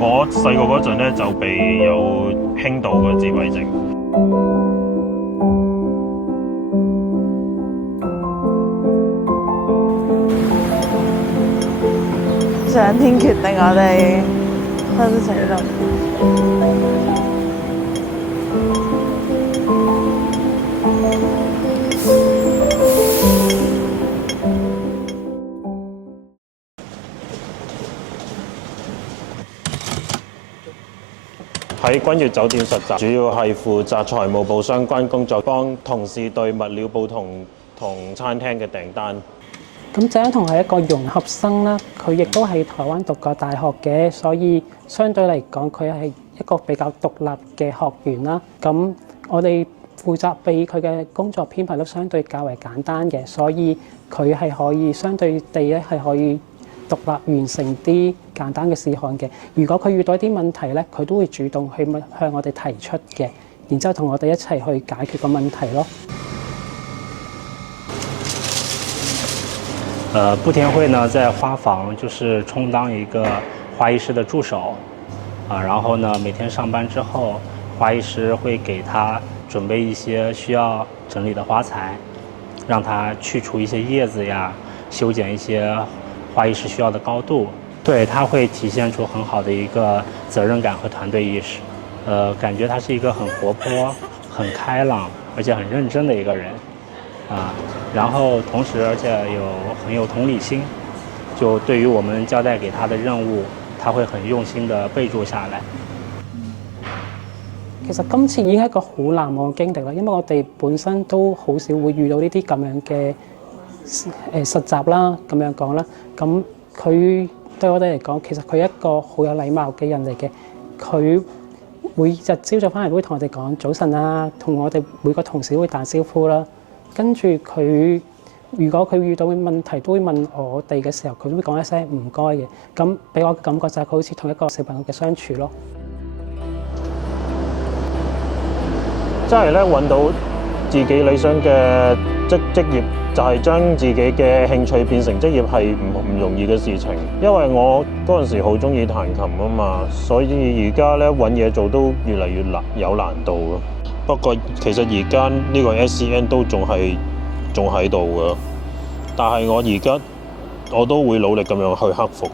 我細個嗰陣咧就被有輕度嘅自閉症。上天決定我哋生死咯。喺君悦酒店實習，主要係負責財務部相關工作，幫同事對物料部同餐廳嘅訂單。咁鄭欣彤係一個融合生啦，佢亦都係台灣讀過大學嘅，所以相對嚟講，佢係一個比較獨立嘅學員啦。咁我哋負責俾佢嘅工作編排都相對較為簡單嘅，所以佢係可以相對地咧係可以獨立完成啲簡單嘅事項嘅。如果佢遇到一啲問題咧，佢都會主動去向我哋提出嘅，然之後同我哋一齊去解決個問題咯。步田惠呢，在花房就是充當一個花藝師的助手，然後呢，每天上班之後，花藝師會給他準備一些需要整理的花材，讓他去除一些葉子呀，修剪一些花藝師需要的高度。對，他會體現出很好的一個責任感和團隊意識。感覺他是一個很活潑、很開朗，而且很認真的一個人。然後同時而且很有同理心，就對於我們交代給他的任務，他會很用心地備註下來。其實今次已經係一個好難忘嘅經歷啦，因為我哋本身都好少會遇到呢啲咁樣嘅實習啦，咁樣講啦。咁佢對我哋嚟講，其實佢係一個好有禮貌嘅人嚟嘅。佢每日朝早翻嚟會同我哋講早晨啊，同我哋每個同事都會打招呼啦。跟住佢，如果佢遇到嘅問題都會問我哋嘅時候，佢都會講一聲唔該嘅。咁俾我嘅感覺就係佢好似同一個小朋友嘅相處咯。即係咧揾到自己理想嘅職業，就係將自己嘅興趣變成職業係唔容易嘅事情。因為我嗰陣時好中意彈琴啊嘛，所以而家咧揾嘢做都越嚟越有難度咯。不過其實而家呢個 SEN 都仲喺度㗎，但係我而家我都會努力咁樣去克服。